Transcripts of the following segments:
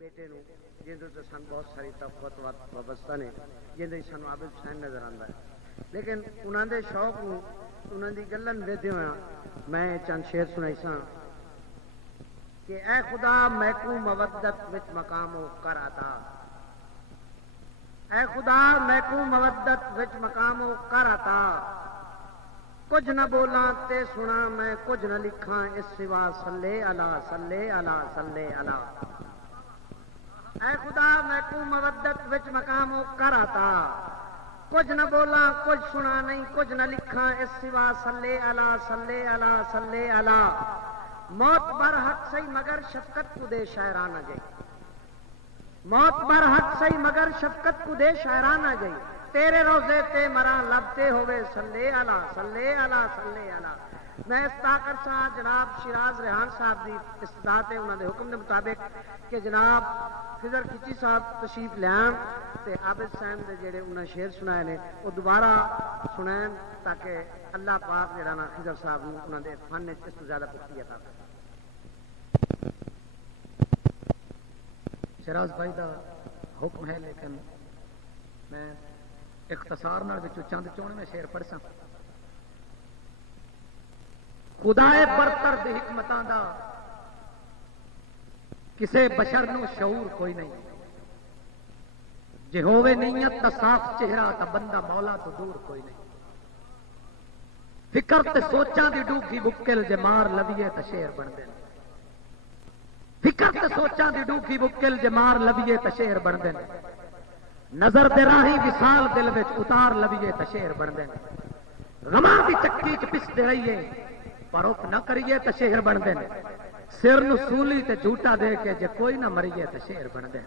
بیٹے نو جندے تو سن بہت ساری طاقت وابستہ نے جندے سن عابد حسین نظر آندا ہے، لیکن انہاں دے شوق نو انہاں دی گلن ویدے ہویا میں چند شعر سنائی ساں کہ اے خدا میں کو مودت وچ مقام و کر عطا، اے خدا میں کو مودت وچ مقام و کر عطا، کچھ نہ بولاں تے سنا میں کچھ نہ لکھاں اس سوا صلی علی صلی علی صلی علی، اے خدا میں کو مودت وچ مقام و کر عطا، کچھ نہ بولاں کچھ سنا نہیں کچھ نہ لکھاں اس سوا صلی علی صلی علی صلی علی، موت بر حق سہی مگر شفقت کو دے شاعرانہ گئی، موت بر حق سہی مگر شفقت کو دے شاعرانہ گئی، تیرے روزے تے مراں لبتے ہوئے صلی علی صلی علی صلی علی۔ میں استاکر سا جناب شیراز ریحان صاحب دی استدعا تے انہاں دے حکم دے مطابق کہ جناب خضر کچی صاحب تشریف لیان تے عابد حسین دے جڑے انہاں شعر سنائے نے وہ دوبارہ سنائیں تاکہ اللہ پاک جڑا نا خضر صاحب نو انہاں دے فن وچ اس تو زیادہ پختگی عطا کرے۔ شیراز بھائی دا حکم ہے لیکن میں اختصار نال وچوں چند چونے میں شعر پڑھ ساں۔ خدائے برتر دی حکمتاں دا کسے بشر نو شعور کوئی نہیں، جے ہووے نیت تا صاف چہرہ تا بندہ مولا تو دور کوئی نہیں، فکر تے سوچاں دی ڈوگھی بکل جے مار لویے تا شعر بن دے، فکر تے سوچاں دی ڈوگھی بکل جے مار لویے تا شعر بن دے، نظر دے راہی وصال دل وچ اتار لویے تا شعر بن دے، غماں دی چکی چ پسدے رہیے پر اف نہ کریے تا شعر بن دے، سر نو سولی تے جھوٹا دے کے جے کوئی نہ مریے تا شعر بن دے،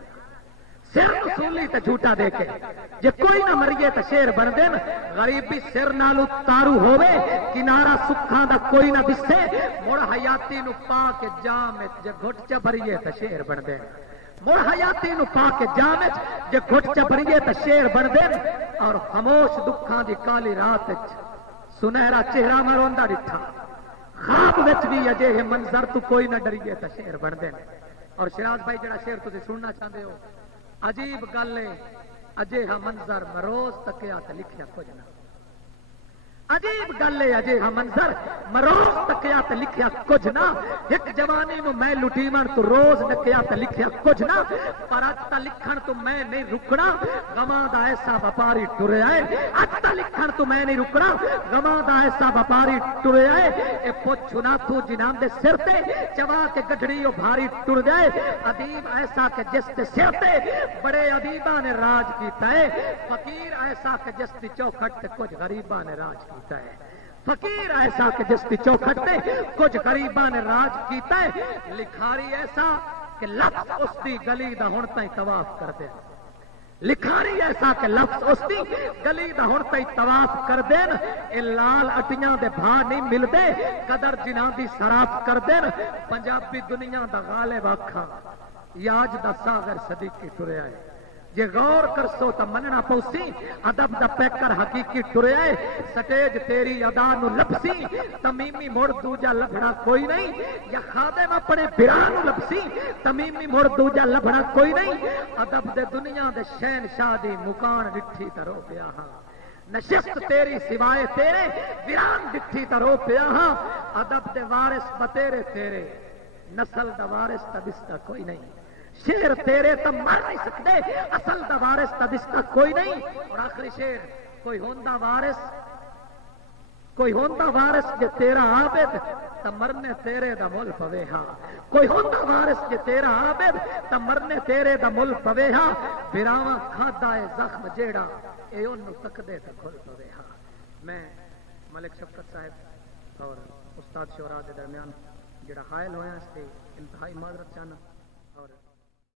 سر نو سولی تے جھوٹا دے کے جے کوئی نہ مریے تا شعر بن دے، غریبی سر نالو تارو ہووے کنارا سکھاں دا کوئی نہ دسے، مڑ حیاتی نو پا کے جام وچ جے گھٹ چ بھریے تا شعر بن دے، مڑ حیاتی نو پا کے جام وچ جے گھٹ چ بھریے تا شعر بن دے، اور خاموش دکھاں دی کالی رات وچ سنہرا چہرہ مروندا ڈٹھا، خواب وچ بھی اجے منظر تو کوئی نہ ڈریے تا شعر بن دے۔ اور شیراز بھائی جڑا شعر تسی سننا چاہتے ہو، عجیب گل ہے اجے ہا منظر مروز تکیا تے لکھیا کچھ نہ، عجیب گل ہے اجے ہا منظر مروز تکیا تے لکھیا کچھ نہ، ایک جوانی نو میں لٹیون تو روز نکیا تے لکھیا کچھ نہ، پر اج تا لکھن تو میں نہیں رکنا، غماں دا ایسا وپاری ٹریا ہے، اج تا لکھن تو میں نہیں رکنا، غماں دا ایسا وپاری ٹریا ہے، اے پوچھ نہ تو جناب دے سر تے چوا کے گڈھڑی او بھاری ٹر جائے، ادیب ایسا کہ جس تے سر تے بڑے ادیباں نے راج کیتا ہے، فقیر ایسا کہ جس دی چوکھٹ تے کچھ غریباں نے راج کیتا ہے، فقیر ایسا کہ جس دی چوکھٹ تے کچھ غریباں نے راج کیتا ہے، لکھاری ایسا کہ لفظ اس دی گلی دا ہن تائیں طواف کر دے، لکھاری ایسا کہ لفظ اس دی گلی دا ہن تائیں طواف کر دین، اے لال اٹیاں دے بھا نہیں ملدے قدر جنہاں دی سراف کر دین، پنجابی دنیا دا غالب آکھاں یاج دا ساغر صدیقی ٹریا ہے، جے غور کرسو تا مننا پوسی ادب دا پیکر حقیقی ٹریا ہے، سٹیج تیری ادا نو لپسی تمیمی مڑ دوجا لبھنا کوئی نہیں، یا خادم اپنے بیران نو لپسی تمیمی مڑ دوجا لبھنا کوئی نہیں، ادب دے دنیا دے شہنشاہ دی مکان ڈٹھی ترو پیا ہاں، نشست تیری سوائے تیرے ویران ڈٹھی ترو پیا ہاں، ادب دے وارث بتیرے تیرے نسل دا وارث تبستہ کوئی نہیں، شیر تیرے تو مر نہیں سکتے اصل دا وارث تبستہ کوئی نہیں، اور آخری شیر کوئی ہوندا وارث جے تیرا عابد تا مرنے تیرے دا مل پوے ہاں، کوئی ہوندا وارث جے تیرا عابد تا مرنے تیرے دا مل پوے ہاں، براواں کھادا ہے زخم جیڑا اے اونوں تکدے تے کھل پوے ہاں۔ میں ملک شفقت صاحب اور استاد شورا دے درمیان جڑا حائل ہویا اس تے انتہائی معذرت چاہنا۔